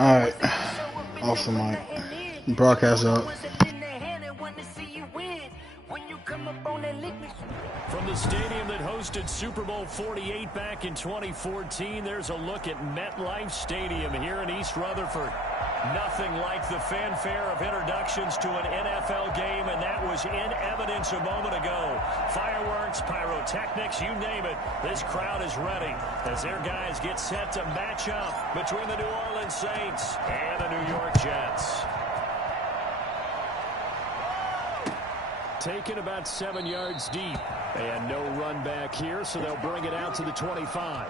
Alright. Off the mic. Broadcast up. From the stadium that hosted Super Bowl 48 back in 2014, there's a look at MetLife Stadium here in East Rutherford. Nothing like the fanfare of introductions to an NFL game, and that was in evidence a moment ago. Fireworks, pyrotechnics, you name it. This crowd is ready as their guys get set to match up between the New Orleans Saints and the New York Jets. Taken about 7 yards deep. And no run back here, so they'll bring it out to the 25.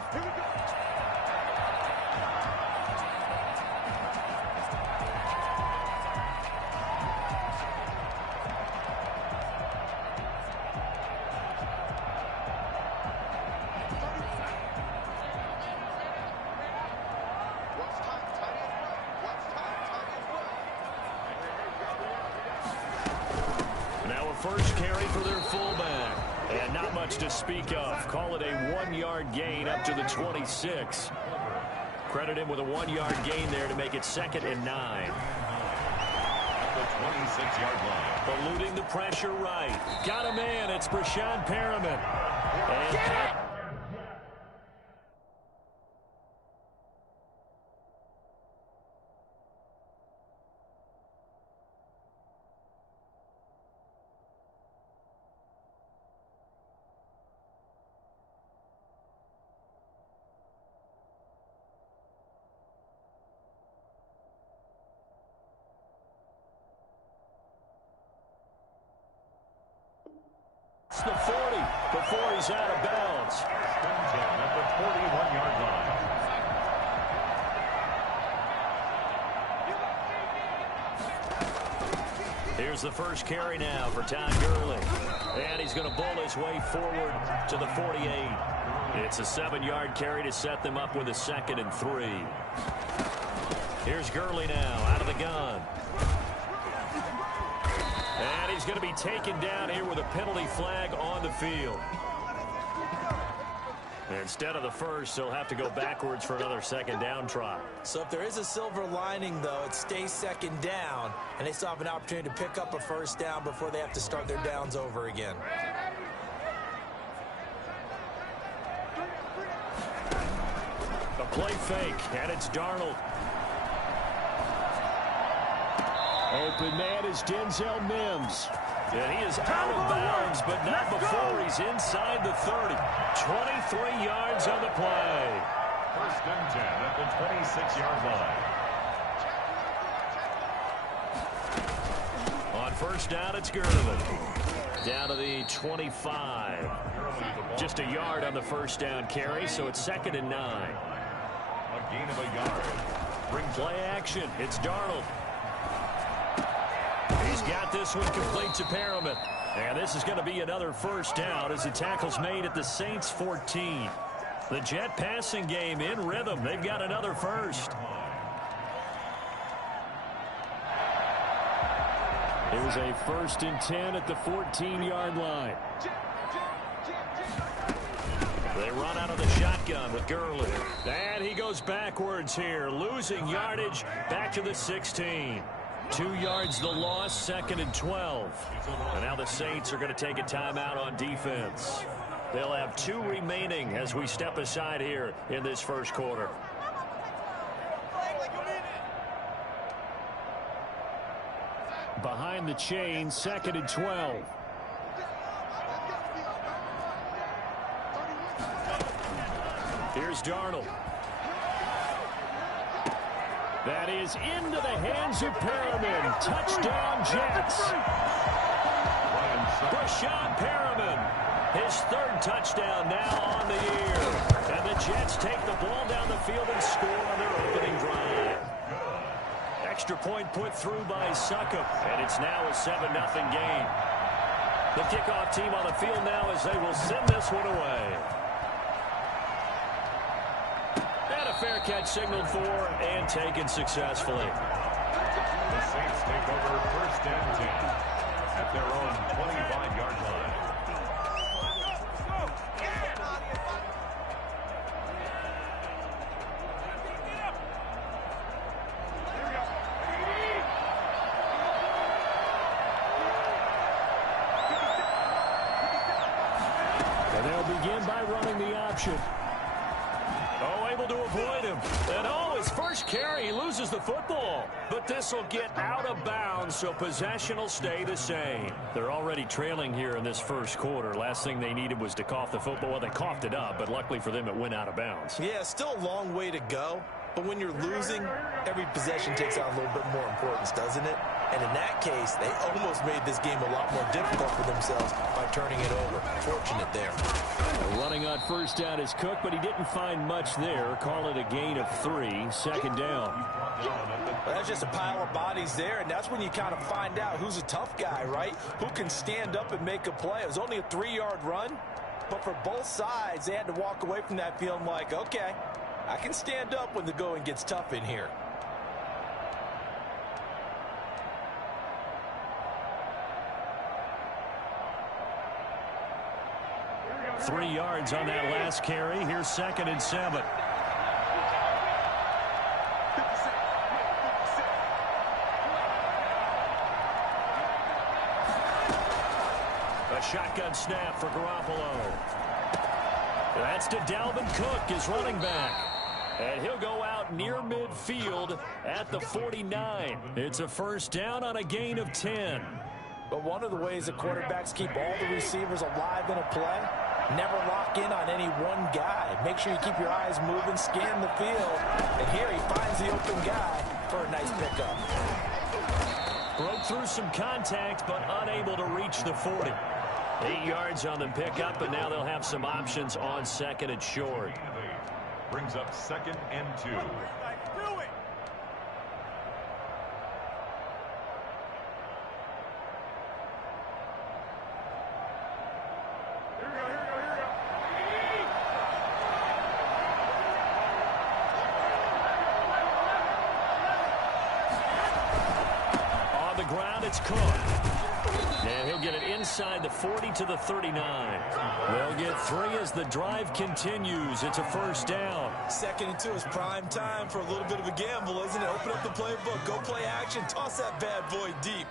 First carry for their fullback. And not much to speak of. Call it a 1-yard gain up to the 26. Credit him with a 1-yard gain there to make it 2nd and 9. At the 26-yard line. Eluding the pressure right. Got a man. It's Brashad Perriman. And the 40 before he's out of bounds. At the 41-yard line. Here's the first carry now for Todd Gurley. And he's going to bull his way forward to the 48. It's a 7-yard carry to set them up with a 2nd and 3. Here's Gurley now out of the gun. And he's going to be taken down here with a penalty flag on the field. Instead of the first, he'll have to go backwards for another 2nd down try. So if there is a silver lining, though, it stays 2nd down, and they still have an opportunity to pick up a 1st down before they have to start their downs over again. A play fake, and it's Darnold. Open man is Denzel Mims. And he is out of bounds, but not before he's inside the 30. 23 yards on the play. 1st and 10 at the 26-yard line. On 1st down, it's Gurley. Down to the 25. Just a yard on the 1st down carry, so it's 2nd and 9. A gain of a yard. Play action. It's Darnold. He's got this one complete to Perriman. And this is going to be another 1st down as the tackle's made at the Saints 14. The Jet passing game in rhythm. They've got another 1st. It was a 1st and 10 at the 14-yard line. They run out of the shotgun with Gurley. And he goes backwards here, losing yardage back to the 16. 2 yards the loss, 2nd and 12. And now the Saints are going to take a timeout on defense. They'll have 2 remaining as we step aside here in this 1st quarter. Behind the chain, 2nd and 12. Here's Darnold. That is into the hands of Perriman. Touchdown, Jets. Brashad Perriman, his 3rd touchdown now on the year. And the Jets take the ball down the field and score on their opening drive. Extra point put through by Succop, and it's now a 7-0 game. The kickoff team on the field now as they will send this one away. Fair catch signaled for and taken successfully. The Saints take over 1st and 10 at their own 25-yard line. They'll begin by running the option. Oh, able to avoid him. And his first carry, he loses the football. But this will get out of bounds, so possession will stay the same. They're already trailing here in this first quarter. Last thing they needed was to cough the football. Well, they coughed it up, but luckily for them, it went out of bounds. Yeah, still a long way to go. But when you're losing, every possession takes on a little bit more importance, doesn't it? And in that case, they almost made this game a lot more difficult for themselves by turning it over. Fortunate there. Running on first down is Cook, but he didn't find much there. Call it a gain of 3, second down. Well, that's just a pile of bodies there, and that's when you kind of find out who's a tough guy, right? Who can stand up and make a play. It was only a 3-yard run, but for both sides, they had to walk away from that feeling like, okay, I can stand up when the going gets tough in here. Three yards on that last carry. Here's 2nd and 7. A shotgun snap for Garoppolo. That's to Dalvin Cook, his running back. And he'll go out near midfield at the 49. It's a first down on a gain of 10. But one of the ways that quarterbacks keep all the receivers alive in a play, never lock in on any one guy. Make sure you keep your eyes moving, scan the field. And here he finds the open guy for a nice pickup. Broke through some contact, but unable to reach the 40. 8 yards on the pickup, and now they'll have some options on 2nd and short. Brings up 2nd and 2. On the ground, it's Cook. And he'll get it inside the 40 to the 39. They'll get 3 as the drive continues. It's a first down. 2nd and 2 is prime time for a little bit of a gamble, isn't it? Open up the playbook, go play action, toss that bad boy deep.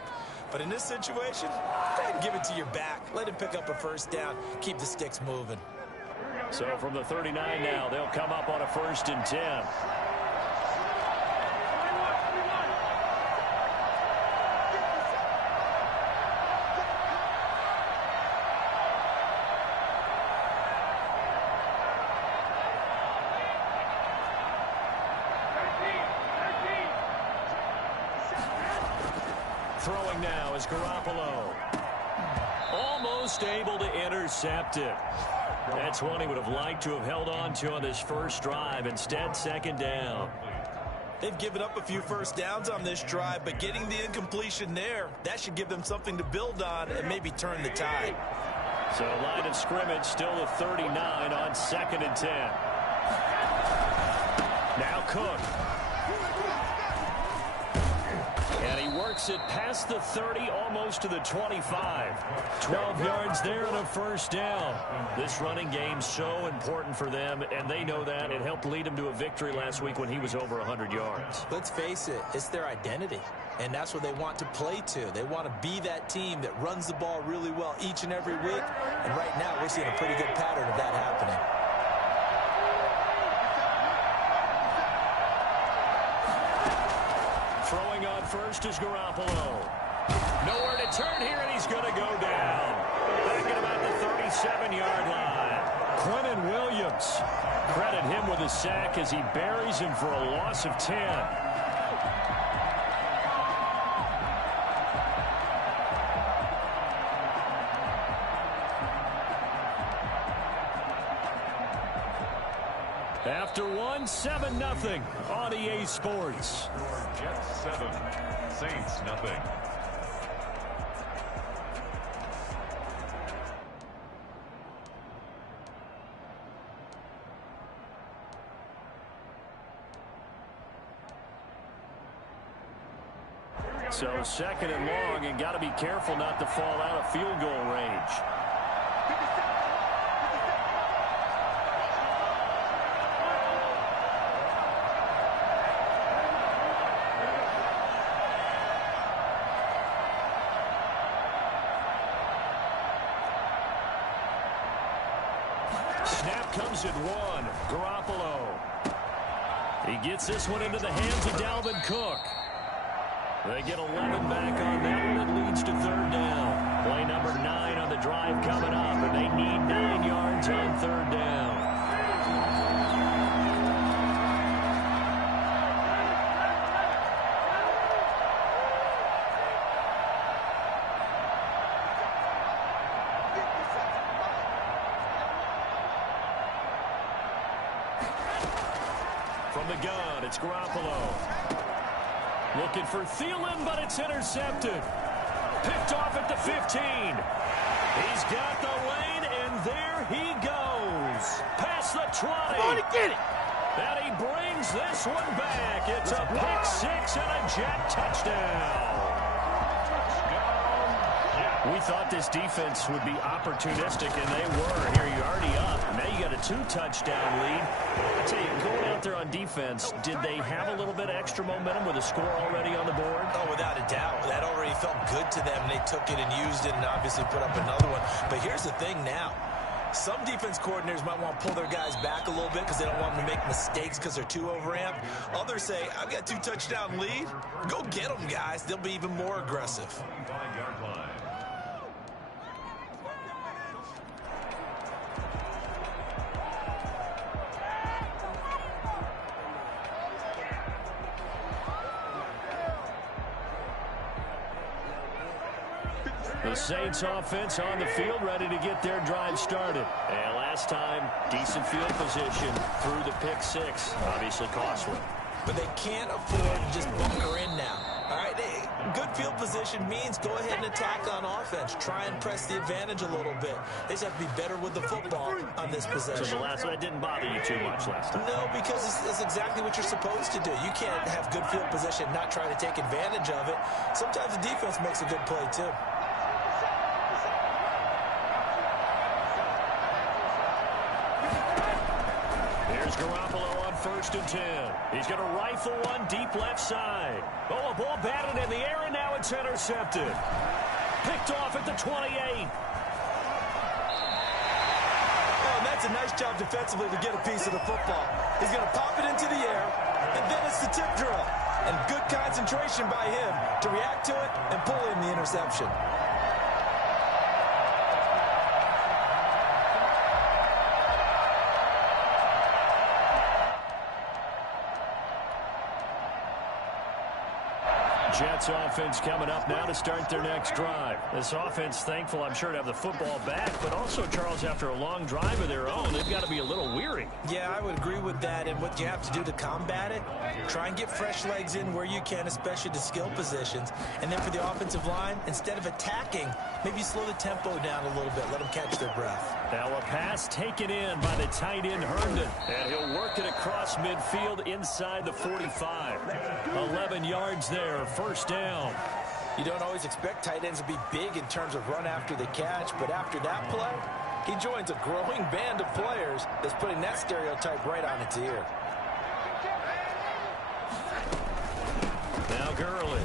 But in this situation, go ahead and give it to your back. Let him pick up a first down. Keep the sticks moving. So from the 39 now, they'll come up on a 1st and 10. Throwing now is Garoppolo. Almost able to intercept it. That's one he would have liked to have held on to on this first drive. Instead, 2nd down. They've given up a few first downs on this drive, but getting the incompletion there, that should give them something to build on and maybe turn the tide. So line of scrimmage still a 39 on 2nd and 10. Now Cook. And he works it past the 30, almost to the 25. 12 yards there and a first down. This running game so important for them, and they know that. It helped lead them to a victory last week when he was over 100 yards. Let's face it, it's their identity, and that's what they want to play to. They want to be that team that runs the ball really well each and every week, and right now we're seeing a pretty good pattern of that happening. Throwing on first is Garoppolo. Nowhere to turn here, and he's going to go down. Back at about the 37-yard line. Quentin Williams. Credit him with a sack as he buries him for a loss of 10. After one, 7-0 on EA Sports. Jets 7, Saints nothing. So 2nd and long, and got to be careful not to fall out of field goal range. Snap comes at one. Garoppolo. He gets this one into the hands of Dalvin Cook. They get 11 back on that one. It leads to third down. Play number 9 on the drive coming up, and they need 9 yards on third down. From the gun, it's Garoppolo. Looking for Thielen, but it's intercepted. Picked off at the 15. He's got the lane, and there he goes. Past the 20. Come on, get it. And he brings this one back. It's a pick 6 and a Jet touchdown. We thought this defense would be opportunistic, and they were. Here you're already up. Now you got a 2-touchdown lead. I tell you, going out there on defense, did they have a little bit of extra momentum with a score already on the board? Oh, without a doubt. That already felt good to them. They took it and used it and obviously put up another one. But here's the thing now. Some defense coordinators might want to pull their guys back a little bit because they don't want them to make mistakes because they're too overamped. Others say, I've got 2-touchdown lead. Go get them, guys. They'll be even more aggressive. 5-yard line. The Saints offense on the field, ready to get their drive started. And last time, decent field position through the pick 6. Obviously costly. But they can't afford to just bunker in now. All right, good field position means go ahead and attack on offense. Try and press the advantage a little bit. They just have to be better with the football on this possession. So the last one didn't bother you too much last time? No, because it's exactly what you're supposed to do. You can't have good field position and not try to take advantage of it. Sometimes the defense makes a good play, too. Garoppolo on 1st and 10. He's going to rifle one deep left side. Oh, a ball batted in the air, and now it's intercepted. Picked off at the 28. Oh, and that's a nice job defensively to get a piece of the football. He's going to pop it into the air, and then it's the tip drill. And good concentration by him to react to it and pull in the interception. Jets offense coming up now to start their next drive. This offense, thankful, I'm sure, to have the football back, but also, Charles, after a long drive of their own, they've got to be a little weary. Yeah, I would agree with that, and what you have to do to combat it, try and get fresh legs in where you can, especially the skill positions. And then for the offensive line, instead of attacking, maybe slow the tempo down a little bit, let them catch their breath. Now a pass taken in by the tight end Herndon, and he'll work it across midfield inside the 45. 11 yards there, first down. You don't always expect tight ends to be big in terms of run after the catch, but after that play, he joins a growing band of players that's putting that stereotype right on its ear. Now Gurley.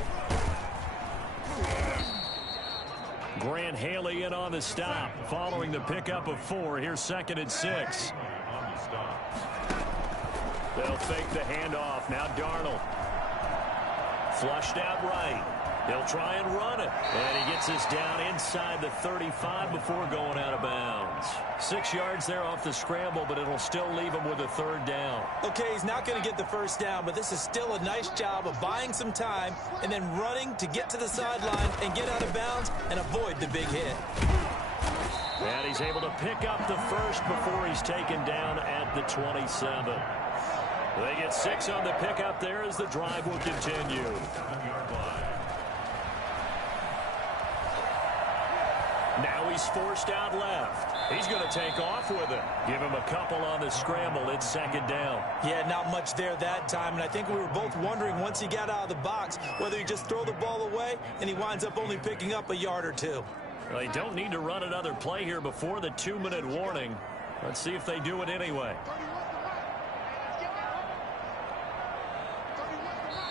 Grant Haley in on the stop, following the pickup of 4. Here's 2nd and 6. They'll fake the handoff. Now Darnold. Flushed out right. He'll try and run it. And he gets this down inside the 35 before going out of bounds. 6 yards there off the scramble, but it'll still leave him with a third down. Okay, he's not going to get the first down, but this is still a nice job of buying some time and then running to get to the sideline and get out of bounds and avoid the big hit. And he's able to pick up the first before he's taken down at the 27. They get 6 on the pickup there as the drive will continue. Now he's forced out left. He's going to take off with it. Give him a couple on the scramble. It's 2nd down. Yeah, not much there that time. And I think we were both wondering once he got out of the box whether he just throw the ball away and he winds up only picking up a yard or 2. Well, they don't need to run another play here before the 2-minute warning. Let's see if they do it anyway.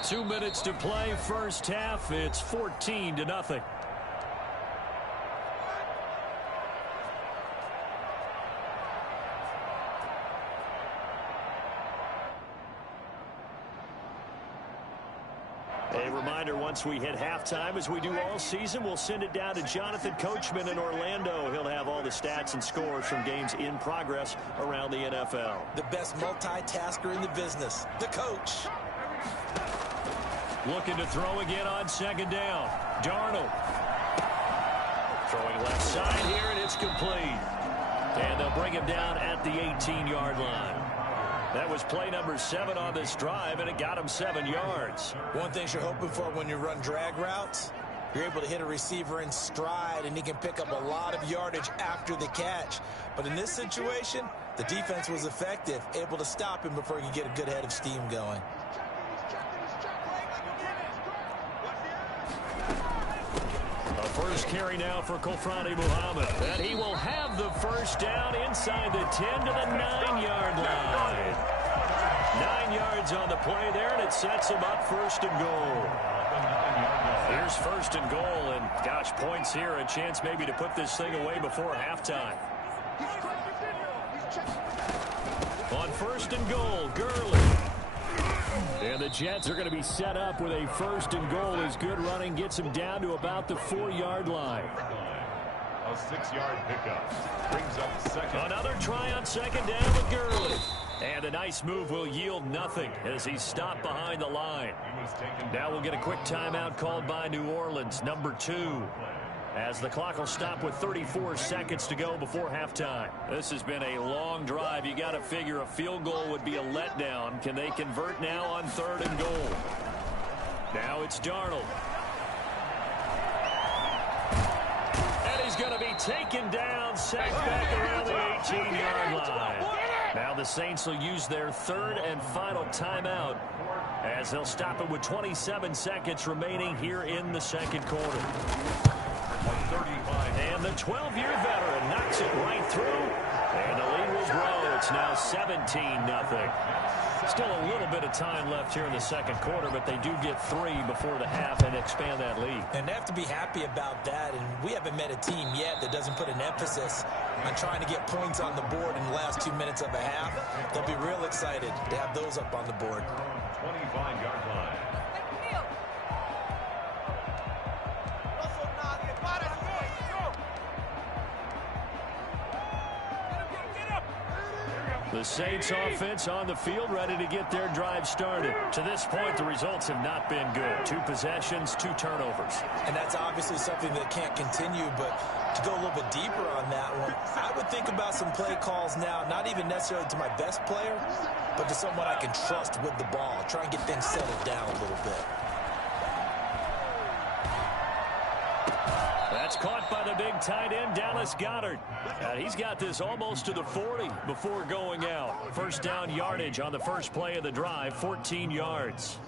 2 minutes to play, first half. It's 14-0. A reminder, once we hit halftime, as we do all season, we'll send it down to Jonathan Coachman in Orlando. He'll have all the stats and scores from games in progress around the NFL. The best multitasker in the business, the coach. Looking to throw again on second down. Darnold. Throwing left side here, and it's complete. And they'll bring him down at the 18-yard line. That was play number 7 on this drive, and it got him 7 yards. One thing you're hoping for when you run drag routes, you're able to hit a receiver in stride, and he can pick up a lot of yardage after the catch. But in this situation, the defense was effective, able to stop him before he could get a good head of steam going. First carry now for Kofrani Muhammad. And he will have the first down inside the 10 to the 9-yard line. 9 yards on the play there, and it sets him up first and goal. Here's first and goal, and gosh, points here. A chance maybe to put this thing away before halftime. On first and goal, Gurley. And the Jets are going to be set up with a first and goal as good running gets them down to about the 4-yard line. A 6-yard pickup brings up second. Another try on second down with Gurley. And a nice move will yield nothing as he's stopped behind the line. Now we'll get a quick timeout called by New Orleans, number 2. As the clock will stop with 34 seconds to go before halftime. This has been a long drive. You got to figure a field goal would be a letdown. Can they convert now on third and goal? Now it's Darnold. And he's going to be taken down, sacked back around the 18-yard line. Now the Saints will use their third and final timeout as they'll stop it with 27 seconds remaining here in the second quarter. And the 12-year veteran knocks it right through. And the lead will grow. It's now 17-0. Still a little bit of time left here in the second quarter, but they do get 3 before the half and expand that lead. And they have to be happy about that. And we haven't met a team yet that doesn't put an emphasis on trying to get points on the board in the last 2 minutes of a half. They'll be real excited to have those up on the board. 25-yard line. The Saints offense on the field, ready to get their drive started. To this point, the results have not been good. 2 possessions, 2 turnovers. And that's obviously something that can't continue, but to go a little bit deeper on that one, I would think about some play calls now, not even necessarily to my best player, but to someone I can trust with the ball. Try and get things settled down a little bit. That's caught by the big tight end, Dallas Goedert. He's got this almost to the 40 before going out. First down yardage on the first play of the drive, 14 yards.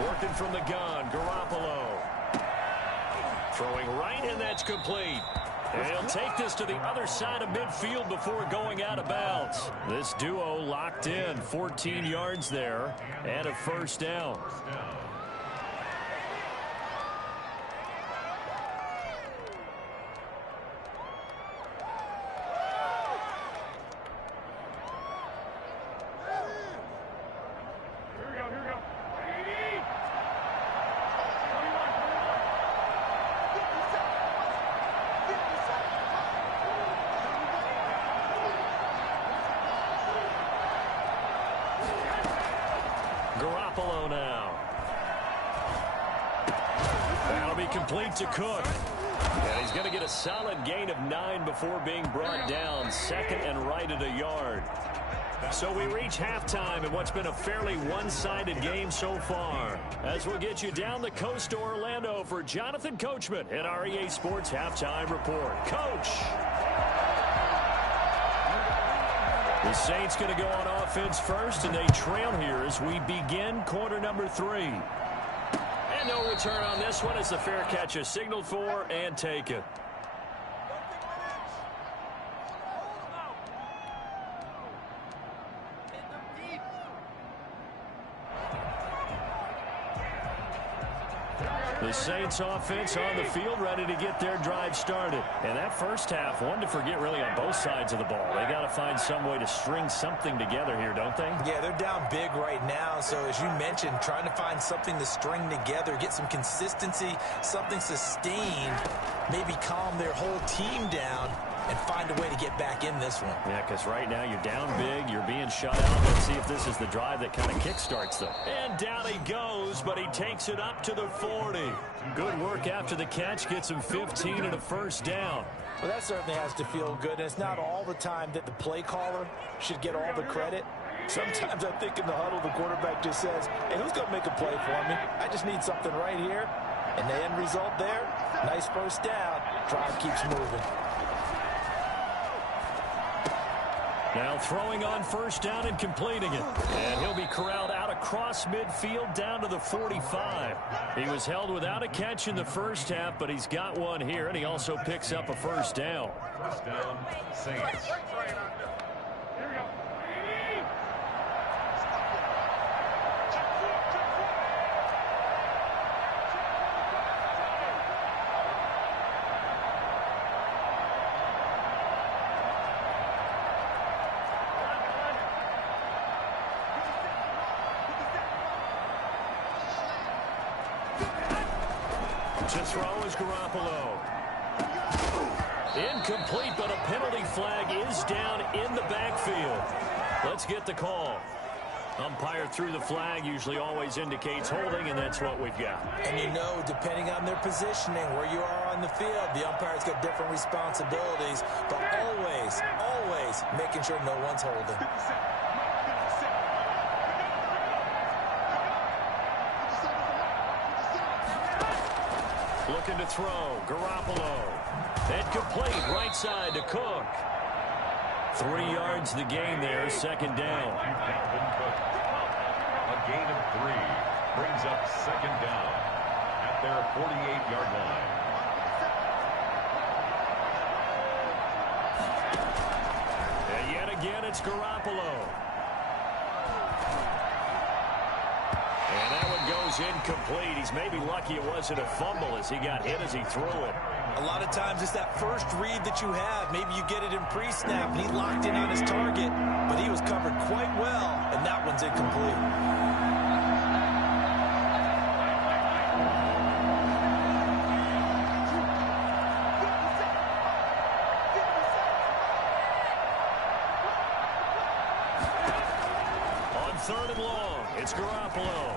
Working from the gun, Garoppolo. Throwing right, and that's complete. And he'll take this to the other side of midfield before going out of bounds. This duo locked in, 14 yards there, and a first down. Garoppolo now. That'll be complete to Cook. And he's going to get a solid gain of 9 before being brought down. Second and right at a yard. So we reach halftime in what's been a fairly one-sided game so far. As we'll get you down the coast to Orlando for Jonathan Coachman in our EA Sports Halftime Report. Coach! The Saints going to go on offense first, and they trail here as we begin quarter number 3. And no return on this one as the fair catch is signaled for and taken. The Saints offense on the field ready to get their drive started. And that first half, one to forget really on both sides of the ball. They got to find some way to string something together here, don't they? Yeah, they're down big right now. So as you mentioned, trying to find something to string together, get some consistency, something sustained, maybe calm their whole team down and find a way to get back in this one. Yeah, because right now you're down big, you're being shut out. Let's see if this is the drive that kind of kickstarts them. And down he goes, but he takes it up to the 40. Good work after the catch, gets him 15 and a first down. Well, that certainly has to feel good. And it's not all the time that the play caller should get all the credit. Sometimes I think in the huddle, the quarterback just says, hey, who's going to make a play for me? I just need something right here. And the end result there, nice first down. Drive keeps moving. Now throwing on first down and completing it. And he'll be corralled out across midfield down to the 45. He was held without a catch in the first half, but he's got one here, and he also picks up a first down. First down, Saints. To throw is Garoppolo. Incomplete, but a penalty flag is down in the backfield. Let's get the call. Umpire threw the flag, usually always indicates holding, and that's what we've got. And you know, depending on their positioning, where you are on the field, the umpire's got different responsibilities, but always, always making sure no one's holding. Looking to throw, Garoppolo. Incomplete, right side to Cook. 3 yards the gain there, second down. Dalvin Cook. A gain of 3 brings up second down at their 48-yard line. And yet again, it's Garoppolo. And that one goes incomplete. He's maybe lucky it wasn't a fumble as he got hit as he threw it. A lot of times it's that first read that you have. Maybe you get it in pre-snap, and he locked in on his target, but he was covered quite well, and that one's incomplete. On third and long, it's Garoppolo.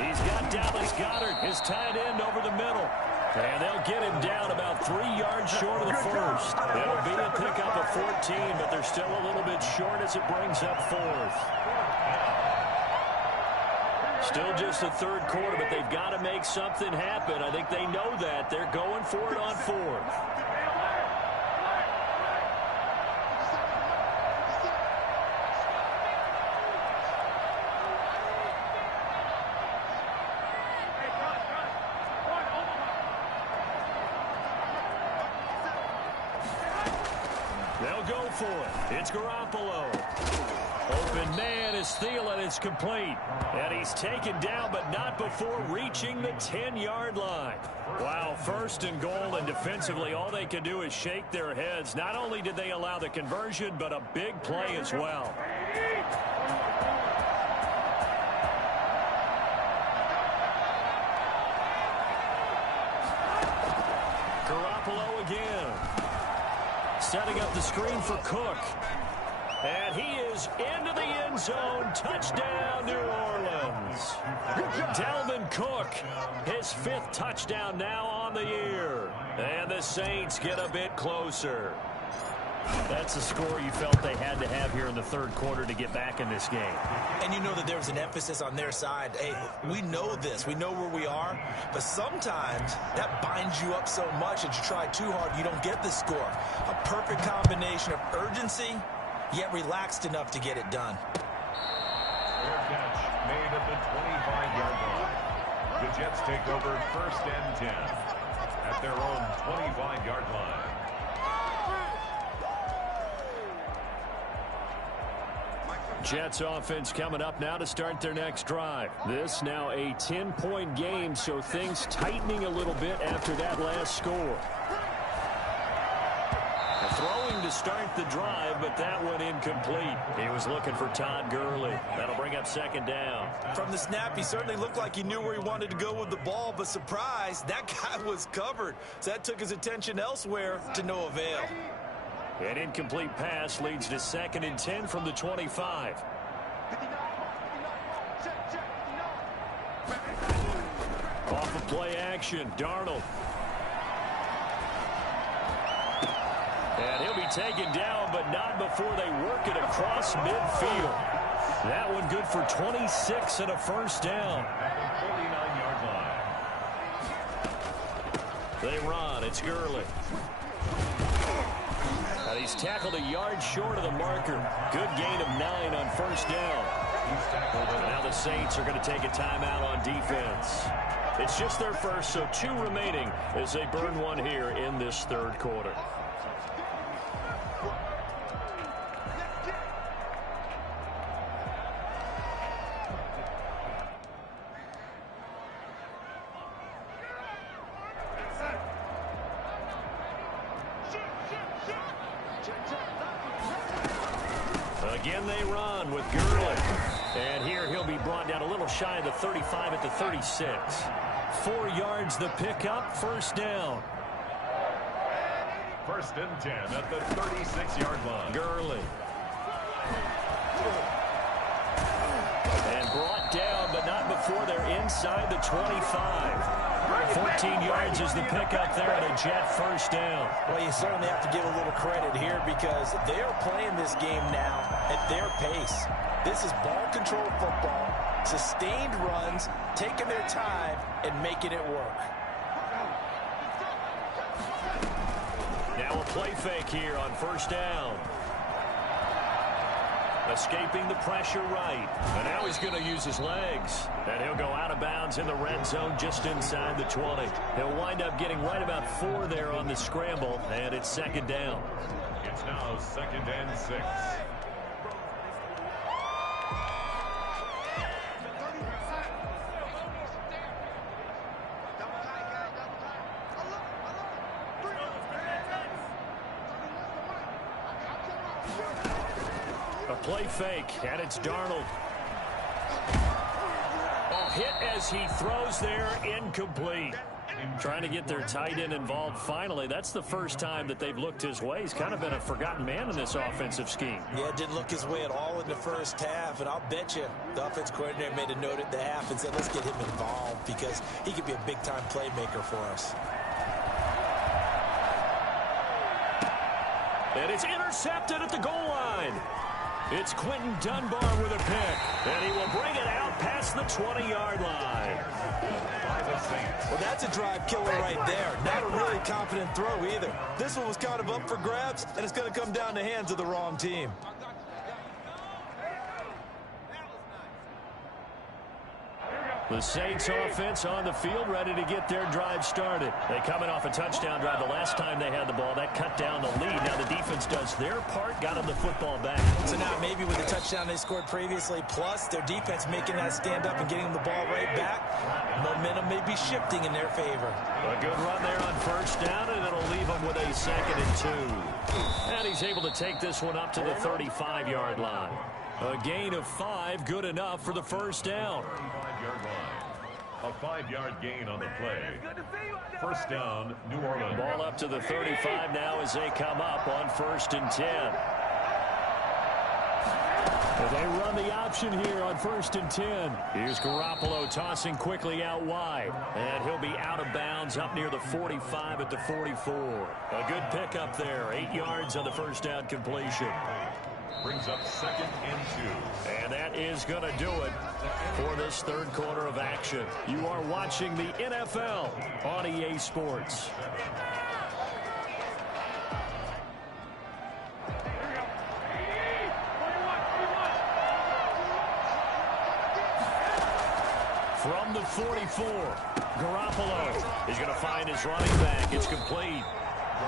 He's got Dallas Goedert, his tight end, over the middle. And they'll get him down about 3 yards short of the first. It'll be a pickup of 14, but they're still a little bit short as it brings up fourth. Still just the third quarter, but they've got to make something happen. I think they know that. They're going for it on fourth. They'll go for it. It's Garoppolo. Open man is Thielen. It's complete. And he's taken down, but not before reaching the 10-yard line. Wow, first and goal, and defensively all they can do is shake their heads. Not only did they allow the conversion, but a big play as well. Garoppolo again. Setting up the screen for Cook. And he is into the end zone. Touchdown, New Orleans. Dalvin Cook, his 5th touchdown now on the year. And the Saints get a bit closer. That's a score you felt they had to have here in the third quarter to get back in this game. And you know that there was an emphasis on their side. Hey, we know this. We know where we are. But sometimes that binds you up so much that you try too hard, you don't get the score. A perfect combination of urgency yet relaxed enough to get it done. Fair catch made at the 25-yard line. The Jets take over 1st and 10 at their own 25-yard line. Jets offense coming up now to start their next drive. This now a 10-point game, so things tightening a little bit after that last score. Throwing to start the drive, but that one incomplete. He was looking for Todd Gurley. That'll bring up 2nd down. From the snap, he certainly looked like he knew where he wanted to go with the ball, but surprise, that guy was covered. So that took his attention elsewhere to no avail. An incomplete pass leads to 2nd and 10 from the 25. Off of play action, Darnold. And he'll be taken down, but not before they work it across midfield. That one good for 26 and a 1st down. At the 49-yard line. They run. It's Gurley. And he's tackled a yard short of the marker. Good gain of 9 on 1st down. And now the Saints are going to take a timeout on defense. It's just their first, so 2 remaining as they burn one here in this 3rd quarter. Again, they run with Gurley. And here he'll be brought down a little shy of the 35 at the 36. 4 yards the pickup, 1st down. 1st and 10 at the 36-yard line. Gurley. And brought down, but not before they're inside the 25. 14 yards is the pickup there at a Jet 1st down. Well, you certainly have to give a little credit here because they are playing this game now at their pace. This is ball control football, sustained runs, taking their time, and making it work. Now a play fake here on 1st down. Escaping the pressure right. And now he's going to use his legs. And he'll go out of bounds in the red zone just inside the 20. He'll wind up getting right about 4 there on the scramble, and it's 2nd down. It's now 2nd and 6. A play fake, and it's Darnold. Oh, hit as he throws there, incomplete. Trying to get their tight end involved finally. That's the first time that they've looked his way. He's kind of been a forgotten man in this offensive scheme. Yeah, didn't look his way at all in the 1st half, and I'll bet you the offense coordinator made a note at the half and said, let's get him involved because he could be a big-time playmaker for us. And it's intercepted at the goal line. It's Quentin Dunbar with a pick, and he will bring it out past the 20-yard line. Well, that's a drive killer right there. Not a really confident throw either. This one was kind of up for grabs, and it's going to come down the hands of the wrong team. The Saints offense on the field ready to get their drive started. They coming off a touchdown drive the last time they had the ball. That cut down the lead. Now the defense does their part, got them the football back. So now maybe with the touchdown they scored previously, plus their defense making that stand up and getting them the ball right back, momentum may be shifting in their favor. A good run there on 1st down, and it'll leave them with a 2nd and 2. And he's able to take this one up to the 35-yard line. A gain of 5, good enough for the 1st down. 35-yard line. A 5-yard gain on the play. 1st down, New Orleans. Ball up to the 35 now as they come up on 1st and 10. And they run the option here on 1st and 10. Here's Garoppolo tossing quickly out wide. And he'll be out of bounds up near the 45 at the 44. A good pickup there. 8 yards on the 1st down completion. Brings up 2nd and 2. And that is going to do it for this 3rd quarter of action. You are watching the NFL on EA Sports. From the 44, Garoppolo is going to find his running back. It's complete.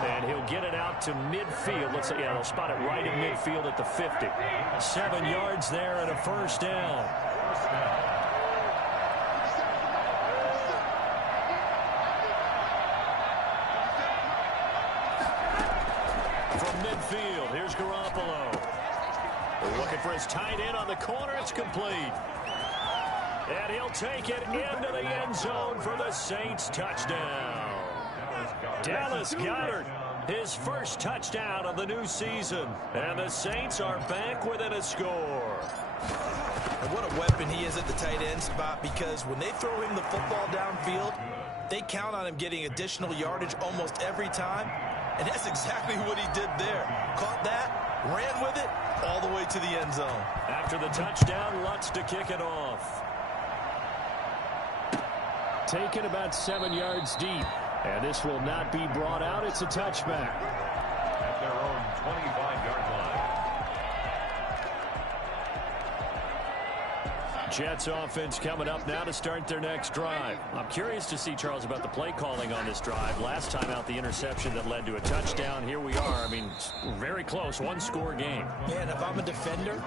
And he'll get it out to midfield. Looks like, yeah, they'll spot it right at midfield at the 50. 7 yards there and a first down. From midfield, here's Garoppolo. Looking for his tight end on the corner. It's complete. And he'll take it into the end zone for the Saints touchdown. Dallas Goedert, his first touchdown of the new season. And the Saints are back within a score. And what a weapon he is at the tight end spot, because when they throw him the football downfield, they count on him getting additional yardage almost every time. And that's exactly what he did there. Caught that, ran with it, all the way to the end zone. After the touchdown, Lutz to kick it off. Taken about 7 yards deep. And this will not be brought out. It's a touchback. At their own 25-yard line. Jets offense coming up now to start their next drive. I'm curious to see, Charles, about the play calling on this drive. Last time out, the interception that led to a touchdown. Here we are. I mean, very close, one-score game. Man, if I'm a defender,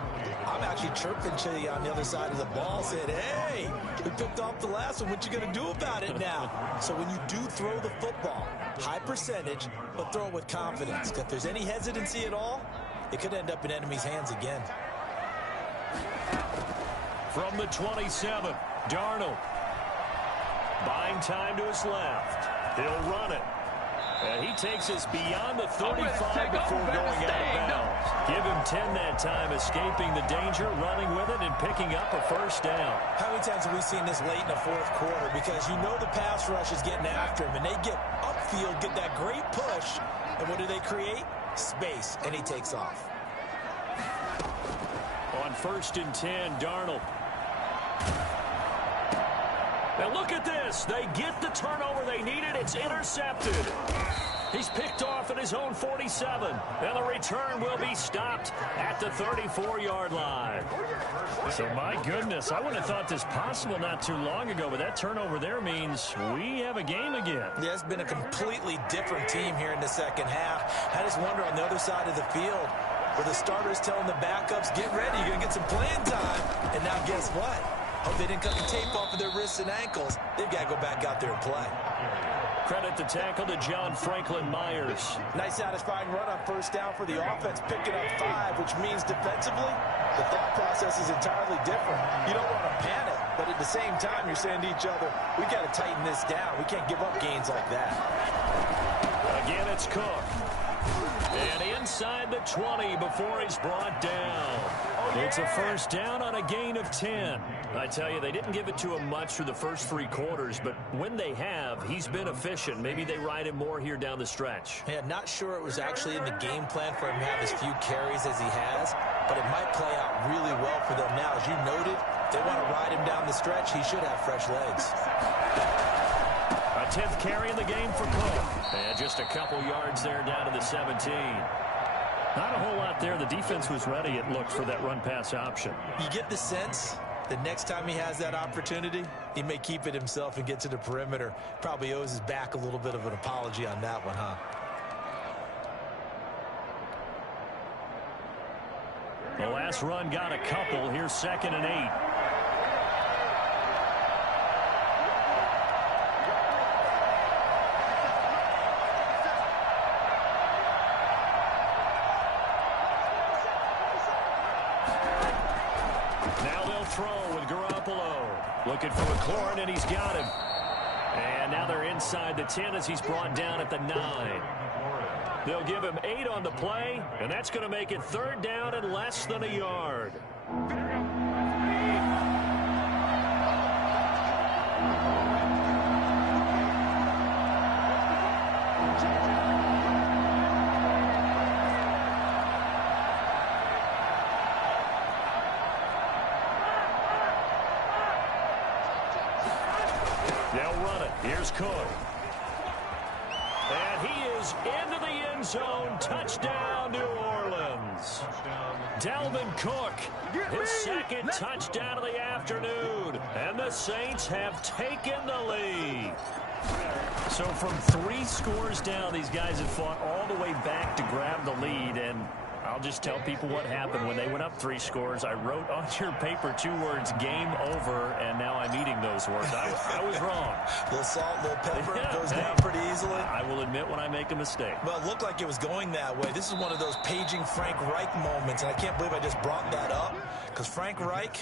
I'm actually chirping Chili on the other side of the ball, saying, hey, we picked off the last one. What you going to do about it now? So when you do throw the football, high percentage, but throw it with confidence. If there's any hesitancy at all, it could end up in enemy's hands again. From the 27, Darnold. Buying time to his left. He'll run it. And he takes us beyond the 35 before going out of bounds. Give him 10 that time, escaping the danger, running with it, and picking up a first down. How many times have we seen this late in the fourth quarter? Because you know the pass rush is getting after him, and they get upfield, get that great push, and what do they create? Space, and he takes off. On 1st and 10, Darnold. Now look at this. They get the turnover they needed. It's intercepted. He's picked off at his own 47. And the return will be stopped at the 34-yard line. So, my goodness, I wouldn't have thought this possible not too long ago, but that turnover there means we have a game again. Yeah, it's been a completely different team here in the second half. I just wonder on the other side of the field, where the starters telling the backups, get ready, you're going to get some playing time. And now guess what? Oh, they didn't cut the tape off of their wrists and ankles. They've got to go back out there and play. Credit the tackle to John Franklin Myers. Nice satisfying run on first down for the offense, picking up 5, which means defensively, the thought process is entirely different. You don't want to panic, but at the same time, you're saying to each other, we got to tighten this down. We can't give up gains like that. Again, it's Cook. And inside the 20 before he's brought down. It's a first down on a gain of 10. I tell you, they didn't give it to him much through the first 3 quarters, but when they have, he's been efficient. Maybe they ride him more here down the stretch. Yeah, not sure it was actually in the game plan for him to have as few carries as he has, but it might play out really well for them now. As you noted, if they want to ride him down the stretch, he should have fresh legs. A 10th carry in the game for Cook. And just a couple yards there down to the 17. Not a whole lot there. The defense was ready, it looked, for that run-pass option. You get the sense the next time he has that opportunity, he may keep it himself and get to the perimeter. Probably owes his back a little bit of an apology on that one, huh? The last run got a couple. Here's 2nd and 8. Throw with Garoppolo. Looking for McLaurin, and he's got him. And now they're inside the 10 as he's brought down at the 9. They'll give him 8 on the play, and that's going to make it 3rd down and less than a yard. They'll run it. Here's Cook. And he is into the end zone. Touchdown, New Orleans. Dalvin Cook, his second touchdown of the afternoon. And the Saints have taken the lead. So from 3 scores down, these guys have fought all the way back to grab the lead. And I'll just tell people what happened when they went up 3 scores. I wrote on your paper 2 words, game over, and now I'm eating those words. I was wrong. A little salt, a little pepper, Yeah, goes down pretty easily. I will admit when I make a mistake. Well, it looked like it was going that way. This is one of those paging Frank Reich moments, and I can't believe I just brought that up, because Frank Reich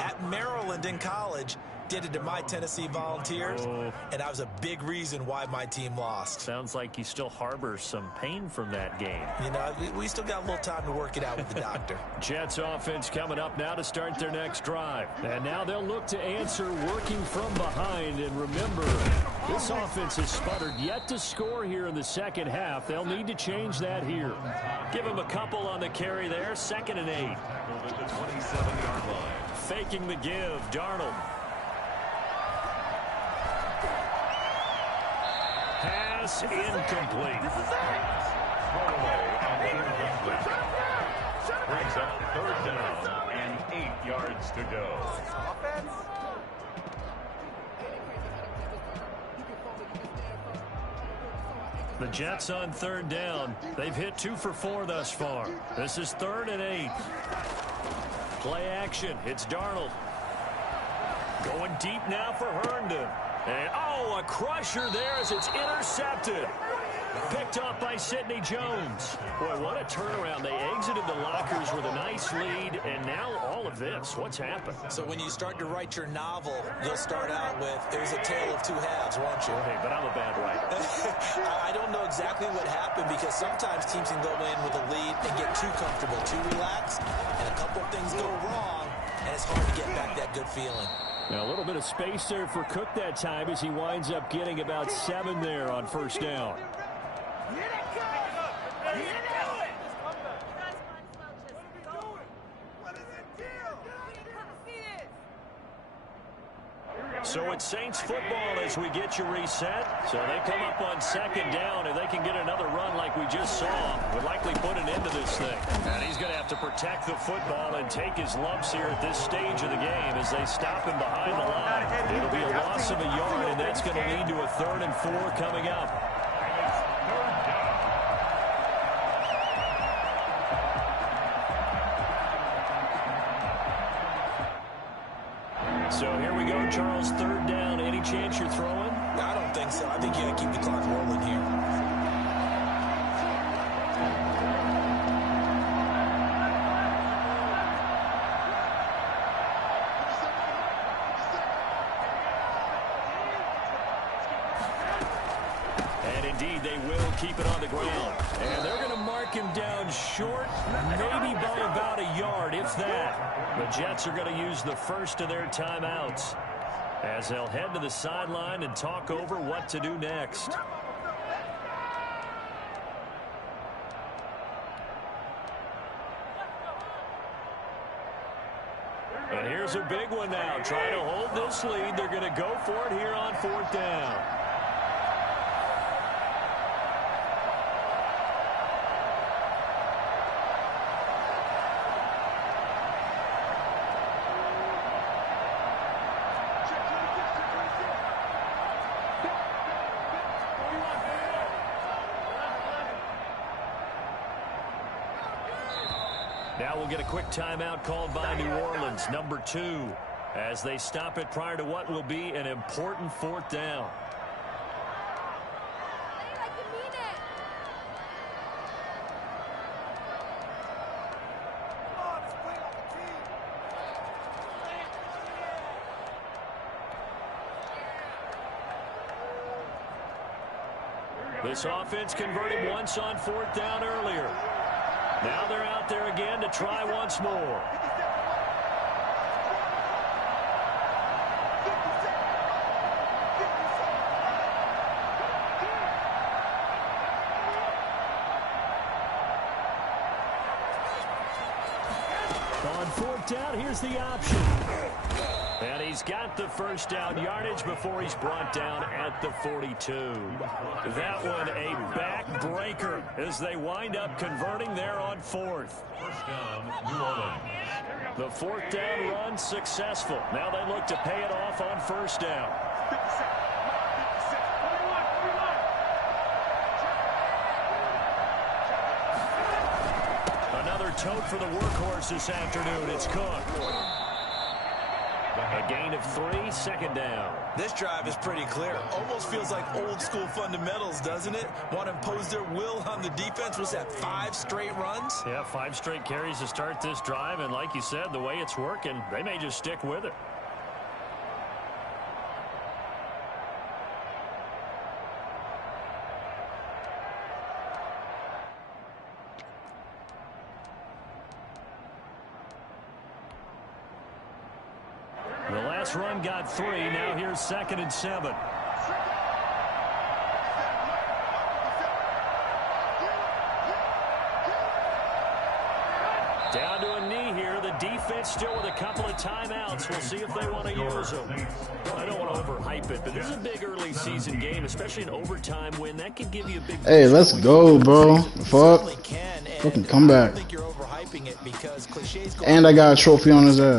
at Maryland in college did it to my Tennessee Volunteers, and that was a big reason why my team lost. Sounds like you still harbor some pain from that game. You know, we still got a little time to work it out with the doctor. Jets offense coming up now to start their next drive. And now they'll look to answer working from behind. And remember, this offense has sputtered yet to score here in the second half. They'll need to change that here. Give them a couple on the carry there. 2nd and 8. At the 27-yard line. Faking the give, Darnold. Pass incomplete. Thrown away and incomplete. Brings up 3rd down and 8 yards to go. The Jets on 3rd down. They've hit 2 for 4 thus far. This is 3rd and 8. Play action. It's Darnold. Going deep now for Herndon. And, a crusher there as it's intercepted. Picked off by Sidney Jones. Boy, what a turnaround. They exited the lockers with a nice lead, and now all of this. What's happened? So when you start to write your novel, you'll start out with, it was a tale of 2 halves, won't you? Hey, but I'm a bad writer. I don't know exactly what happened, because sometimes teams can go in with a lead and get too comfortable, too relaxed, and a couple of things go wrong, and it's hard to get back that good feeling. Now, a little bit of space there for Cook that time as he winds up getting about 7 there on 1st down. So it's Saints football as we get you reset. So they come up on 2nd down, and they can get another run like we just saw. Would likely put an end to this thing. And he's going to have to protect the football and take his lumps here at this stage of the game as they stop him behind the line. It'll be a loss of a yard, and that's going to lead to a 3rd and 4 coming up. So here we go, Charles, 3rd down. Any chance you're throwing? I don't think so. I think you got to keep the clock rolling here. And indeed, they will keep it on the ground. And they're going to mark him down short, maybe by about a yard, if that. The Jets are going to use the first of their timeouts as they'll head to the sideline and talk over what to do next. And here's a big one now. Trying to hold this lead. They're going to go for it here on 4th down. Now we'll get a quick timeout called by New Orleans, number 2, as they stop it prior to what will be an important 4th down. This offense converted once on 4th down earlier. Now they're out there again to try once more. On 4th down, here's the option. And he's got the first down yardage before he's brought down at the 42. That one a backbreaker as they wind up converting there on fourth. First down, New Orleans. The fourth down run successful. Now they look to pay it off on first down. Another tote for the workhorse this afternoon. It's Cook. A gain of 3, second down. This drive is pretty clear. Almost feels like old school fundamentals, doesn't it? Want to impose their will on the defense. Was that 5 straight runs? Yeah, 5 straight carries to start this drive. And like you said, the way it's working, they may just stick with it. The last run got 3. Now here's 2nd and 7. Down to a knee here. The defense still with a couple of timeouts. We'll see if they want to use them. I don't want to overhype it, but this is a big early season game, especially an overtime win. That could give you a big... Hey, let's go, bro. Fuck. Fucking come back. And I got a trophy on his ass.